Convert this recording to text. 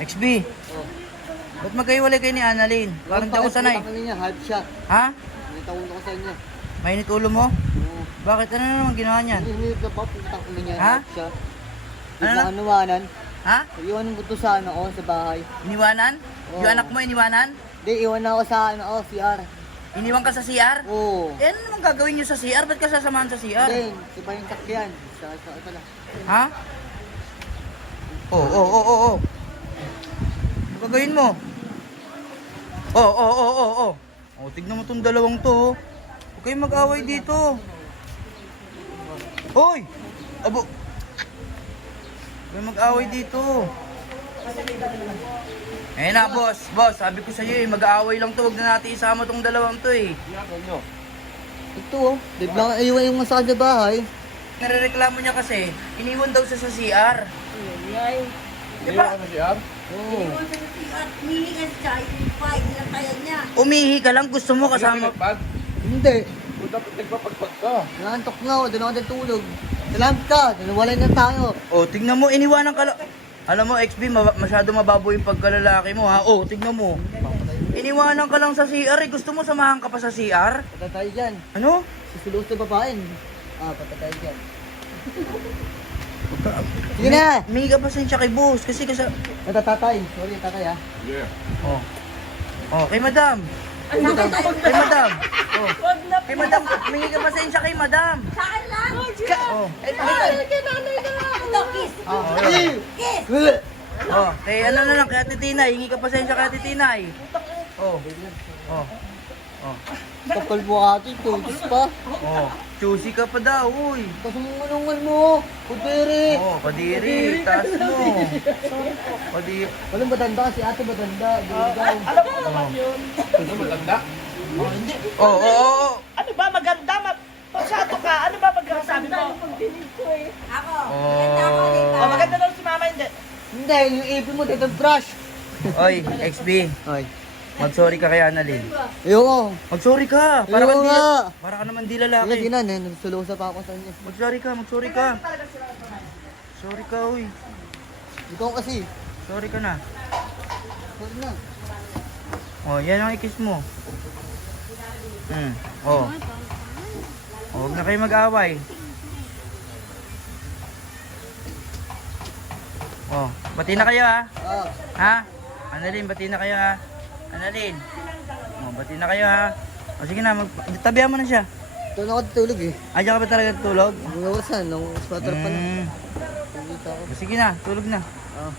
XB, Oh. ba't magkahiwalay kayo ni Annalyn? Parang di ako sanay. Kami niya, hard shot. Ha? Nitawon ako sa inyo. Mainit ulo mo? Oo. Bakit? Ano naman ginawa niyan? Hinihip na pa, punta kami niya, Ha? hard shot. Ano Ano na? anuwanan. Ha? Iwanan ko to sa ano ko, sa bahay. Iniwanan? Oo. Yung anak mo iniwanan? Hindi, iwan na ako sa ano ko, CR. Iniwan ka sa CR? Oo. Eh, ano naman gagawin niyo sa CR? Ba't ka sasamahan sa CR? Hindi, iba yung sakyan. Sa ito lang. Ha? Oo. Ano gagawin mo? Oo. Tignan mo tong dalawang to. Huwag kayong mag-away dito. Hoy! Abo! Huwag kayong mag-away dito. Eh na, boss, sabi ko sa iyo mag-aaway lang to, wag na natin isama tong dalawang to eh. Ito oh, di ba iwan yung massage sa bahay? Narereklamo niya kasi, iniwan daw siya sa CR. Di ba? Oo. Umihi ka lang, gusto mo kasama. Hindi. Nagpapagpag ka. Nantok na ako, doon ako natulog. Salamat ka, nawalay na tayo. Oh, tignan mo, iniwanan ka lang. Alam mo, XB, masyado mababoy yung pagkalalaki mo ha. Oh, tignan mo. Iniwanan ka lang sa CR eh. Gusto mo samahan ka pa sa CR? Patatay dyan. Ano? Susulos na babae. Patatay dyan. Sige na! May ka pasensya kay boss kasi Natatatay. Sorry, tatay ah. Yeah. Oh, kay madam. Kay madam. Oh. Kay madam, may ka pasensya kay madam. Oh. Oh, kay ano na lang, kay Ate Tinay. Hingi ka pasensya kay Ate Tinay. Oh. Kapal mo ate, tutos pa. Oh. Choosy ka pa daw, uy. Kasungunungan mo. Kudiri. Oh, kadiri. Taas mo. Kadiri. Walang batanda kasi ate batanda. Giligaw. Alam mo naman yun. Ano maganda? Oh. Ano ba maganda? Pagsado ka, ano ba magkasabi mo? Oh. Maganda daw si mama, hindi. Hindi, yung ipin mo dito brush. Oy, XB. Ay. Mag-sorry ka kay Annalyn. Ayoko. Mag-sorry ka. Para Ayoko nga. ka naman di Sige, lalaki. na, nagsulosa pa ako sa inyo. Mag-sorry ka. Sorry ka, uy. Ikaw kasi. Sorry ka na. Sorry na. Oh, yan ang ikis mo. Oh. Oh, huwag na kayo mag-away. Oh, bati na kayo ha. Ha? Annalyn, bati na kayo ha. Annalyn. Oh, bati na kayo ha. O sige na, tabihan mo na siya. Ito na ako tutulog eh. Diyan ka ba talaga tutulog? Ang orasan, nung swatter pa na. Mm. Dito ako. Sige na, tulog na. Ah.